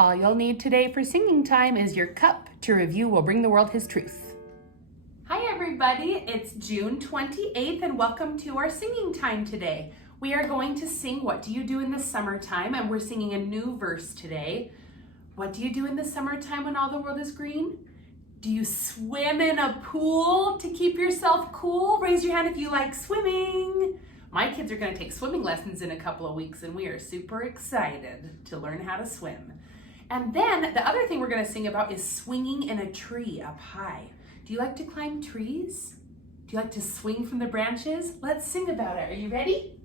All you'll need today for singing time is your cup to review will bring the world his truth. Hi everybody, it's June 28th and welcome to our singing time today. We are going to sing What Do You Do in the Summertime, and we're singing a new verse today. What do you do in the summertime when all the world is green? Do you swim in a pool to keep yourself cool? Raise your hand if you like swimming. My kids are going to take swimming lessons in a couple of weeks and we are super excited to learn how to swim. And then the other thing we're going to sing about is swinging in a tree up high. Do you like to climb trees? Do you like to swing from the branches? Let's sing about it. Are you ready?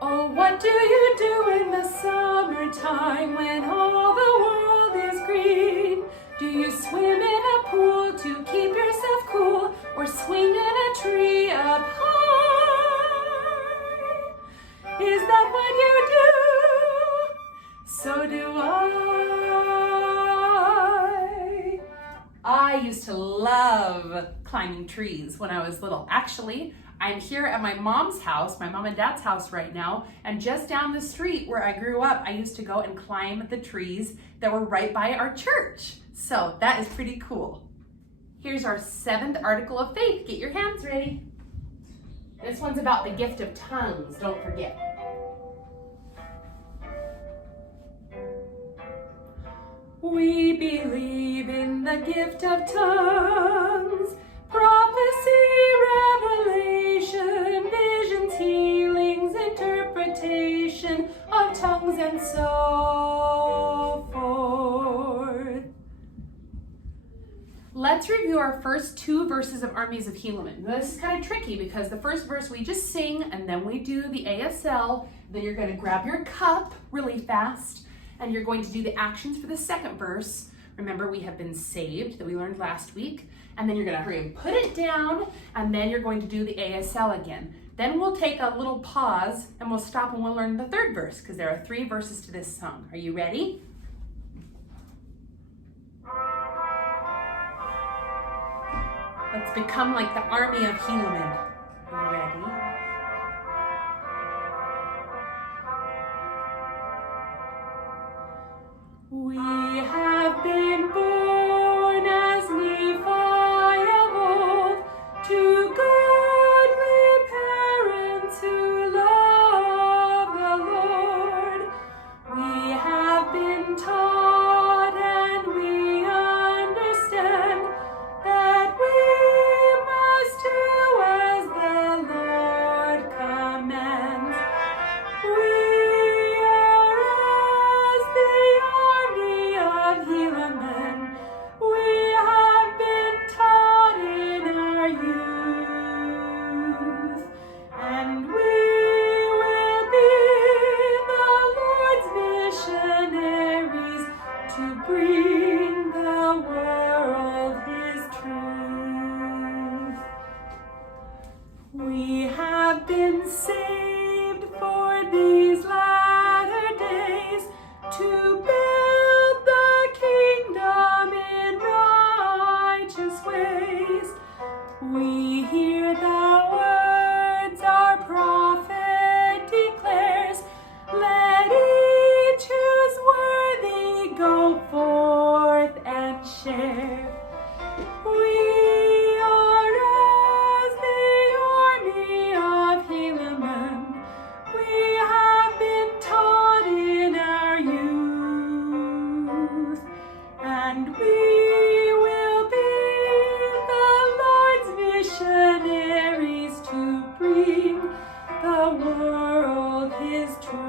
Oh, what do you do in the summertime when all the world is green? Do you swim in a pool to keep yourself cool, or swing in a tree up high? Is that what you do? So do I. I used to love climbing trees when I was little. Actually, I'm here at my mom's house, my mom and dad's house right now, and just down the street where I grew up, I used to go and climb the trees that were right by our church. So that is pretty cool. Here's our 7th article of faith. Get your hands ready. This one's about the gift of tongues, don't forget. We believe in the gift of tongues, prophecy, revelation, visions, healings, interpretation of tongues, and so forth. Let's review our first 2 verses of Armies of Helaman. This is kind of tricky because the first verse we just sing and then we do the ASL. Then you're going to grab your cup really fast and you're going to do the actions for the second verse. Remember, we have been saved that we learned last week. And then you're going to hurry and put it down, and then you're going to do the ASL again. Then we'll take a little pause, and we'll stop and we'll learn the 3rd verse, because there are 3 verses to this song. Are you ready? Let's become like the army of Helaman. Are you ready? We have been born as Nephi of old, to godly parents who love the Lord. We have been taught and we understand that we must do as the Lord commands. We are as the army of Helaman. We have been taught in our youth, and we will be the Lord's missionaries to bring the world his truth. We have been saved for these latter days to build the kingdom in righteous ways. We hear the words our prophet declares. Let each who's worthy go forth and share. We are as the army of Helaman. We have been taught in our youth, and we will be the Lord's missionaries to bring the world his truth.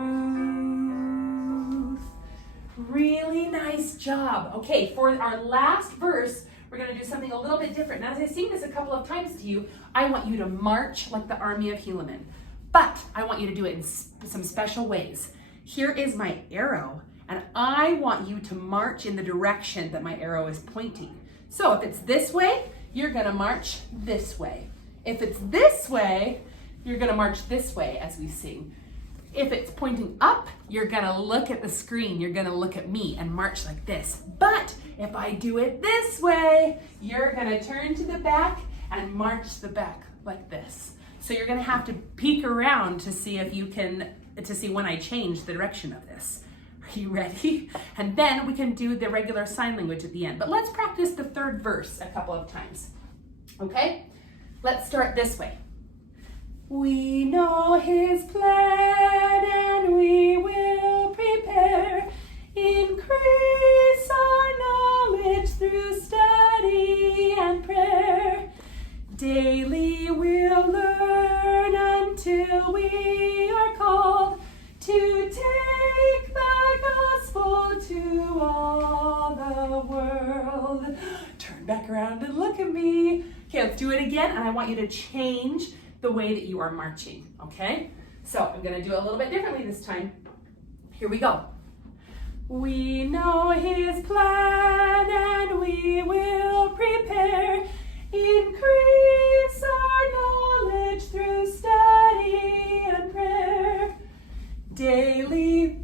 Really nice job. Okay, for our last verse, we're going to do something a little bit different. Now, as I sing this a couple of times to you, I want you to march like the army of Helaman. But I want you to do it in some special ways. Here is my arrow, and I want you to march in the direction that my arrow is pointing. So if it's this way, you're going to march this way. If it's this way, you're going to march this way as we sing. If it's pointing up, you're gonna look at the screen, you're gonna look at me and march like this. But if I do it this way, you're gonna turn to the back and march the back like this. So you're gonna have to peek around to see if you can, to see when I change the direction of this. Are you ready? And then we can do the regular sign language at the end. But let's practice the third verse a couple of times. Okay? Let's start this way. We know his plan and we will prepare. Increase our knowledge through study and prayer. Daily we'll learn until we are called to take the gospel to all the world. Turn back around and look at me. Okay, let's do it again, and I want you to change the way that you are marching, okay? So I'm gonna do it a little bit differently this time. Here we go. We know his plan and we will prepare. Increase our knowledge through study and prayer. Daily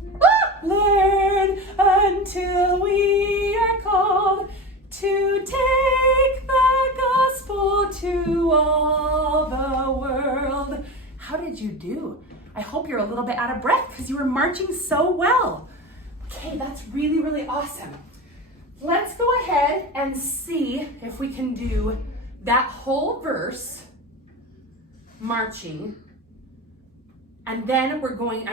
learn until we are called to take the gospel to all the world. How did you do? I hope you're a little bit out of breath because you were marching so well. Okay, that's really, really awesome. Let's go ahead and see if we can do that whole verse marching. And then I'm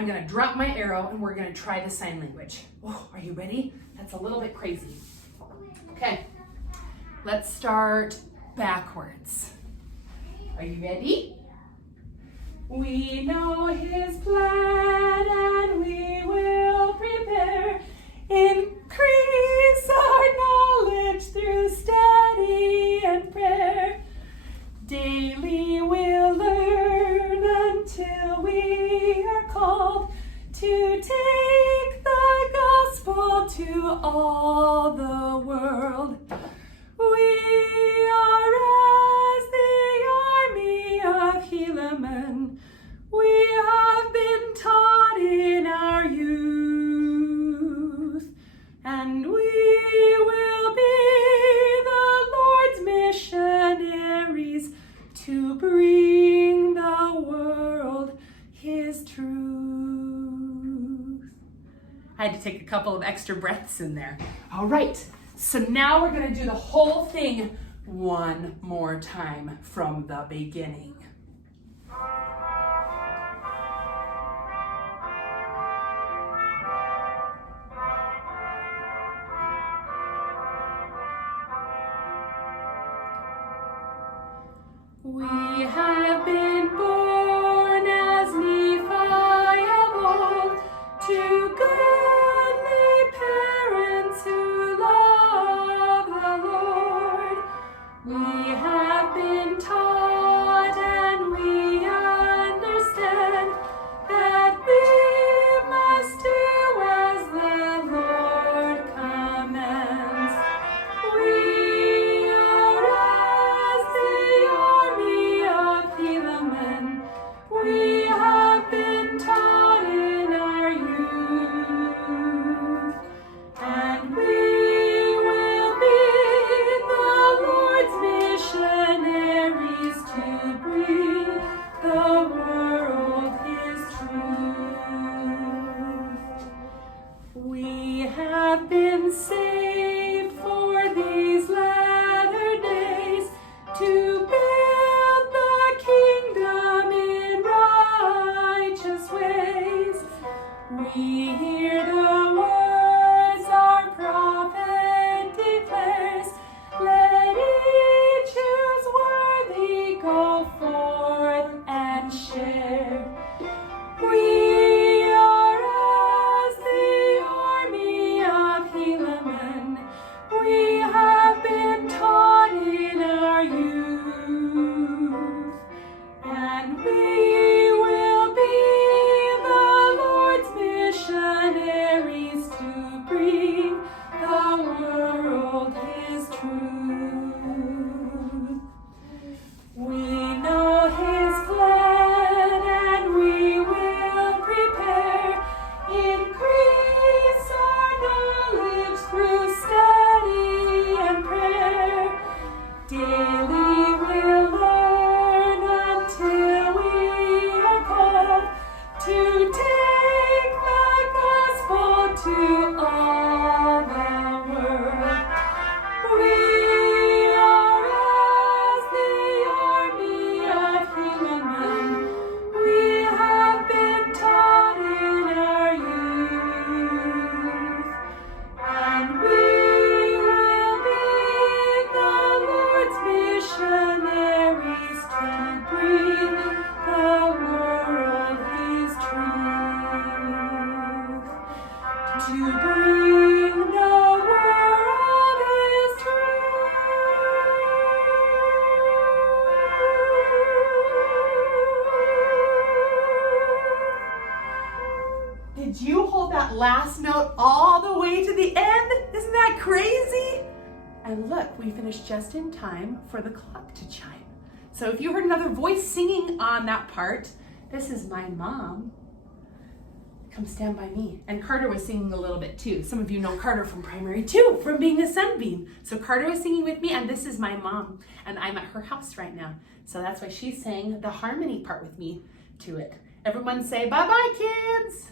gonna drop my arrow and we're gonna try the sign language. Oh, are you ready? That's a little bit crazy. Okay, let's start backwards. Are you ready? We know his plan and we will prepare. Increase our knowledge through study and prayer. Daily we'll learn until we are called to take the gospel to all the world. We are as the army of Hymnal. We have been taught in our youth, and we will be the Lord's missionaries to bring the world his truth. I had to take a couple of extra breaths in there. All right, so now we're going to do the whole thing one more time from the beginning. We have been born as Nephi of old to godly parents who love the Lord. We have been taught and we understand that we must do as the Lord commands. We are as the army of Hymnal. We have been taught in our youth, and we will be the Lord's missionaries to bring the world his truth. We have been saved for these latter days to build the kingdom in righteous ways. We hear the words our prophet declares. Let each who's worthy go forth and share. We are as the army of Hymnal. We have been taught in our youth, and we will be the Lord's missionaries to bring the world his truth. We know his plan and we will prepare. Increase our knowledge through study and prayer. Daily we'll learn until we last note all the way to the end. Isn't that crazy? And look, we finished just in time for the clock to chime. So if you heard another voice singing on that part, this is my mom. Come stand by me. And Carter was singing a little bit too. Some of you know Carter from primary 2, from being a sunbeam. So Carter was singing with me, and this is my mom. And I'm at her house right now. So that's why she sang the harmony part with me to it. Everyone say bye-bye, kids.